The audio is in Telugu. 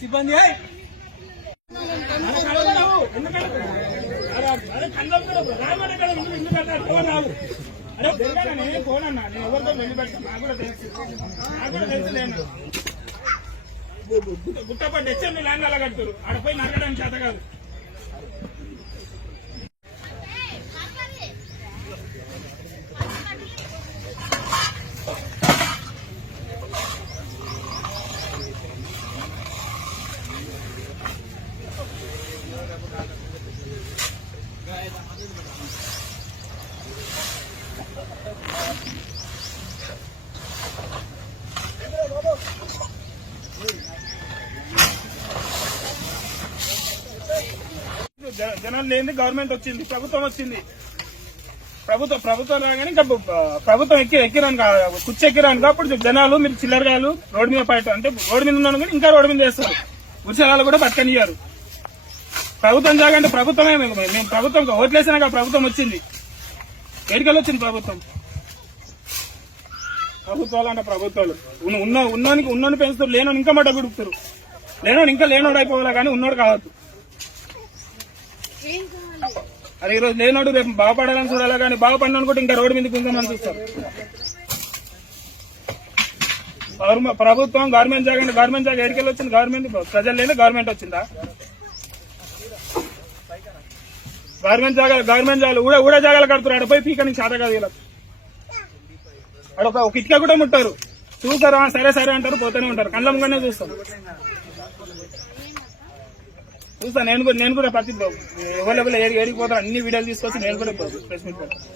సిబ్బంది ఫోన్ అన్నా నేను ఎవరితో వెళ్ళి పెడతాను నాకు కూడా తెలుసు నేను గుట్టపడి తెచ్చి ల్యాండ్ అలా కడుతురు ఆడపోయి నరగడానికి చేత కాదు. జనాలు లేని గవర్నమెంట్ వచ్చింది, ప్రభుత్వం వచ్చింది. ప్రభుత్వం రాగానే ఇంకా ప్రభుత్వం ఎక్కిరాను కుర్చీ ఎక్కిరాను అప్పుడు జనాలు మీరు చిల్లరగాయలు రోడ్డు మీద పడటం అంటే రోడ్డు మీద ఉన్నాను కానీ ఇంకా రోడ్డు మీద వేస్తారు. ఉత్సవాలు కూడా బతకనియ్యారు. ప్రభుత్వం జాగంటే ప్రభుత్వమే మేము ప్రభుత్వం ఓట్లేసినాక ప్రభుత్వం వచ్చింది. ఎడికలు వచ్చింది ప్రభుత్వం. ప్రభుత్వాలు అంటే ప్రభుత్వాలు ఉన్నోని పెంచుతారు, లేనోని ఇంకా మడ్డ గుడుపుతారు. లేనోడు ఇంకా లేనోడు అయిపోవాలి కానీ ఉన్నోడు కావద్దు. అది ఈరోజు లేనోడు రేపు బాగుపడాలని చూడాలి కానీ బాగుపడిన అనుకుంటే ఇంకా రోడ్డు మీద కుందామని చూస్తారు. ప్రభుత్వం గవర్నమెంట్ జాగా ఎడికెళ్ళి వచ్చింది. గవర్నమెంట్ ప్రజలు లేని గవర్నమెంట్ వచ్చిందా? గవర్నమెంట్ జాగాలు ఊడ జాగాలు కడుతున్నారు. ఆడపోయి పీకని శాత కాదు ఇలా ఒక ఇటుక కూడా ముట్టారు. చూసారా సరే సరే అంటారు, పోతూనే ఉంటారు. కళ్ళ ముంగనే చూస్తాను నేను కూడా ప్రతి ఎవరు ఏడికి పోతారు అన్ని వీడియోలు తీసుకొచ్చి నేను కూడా ప్రెస్ మీట్ పెడతాను.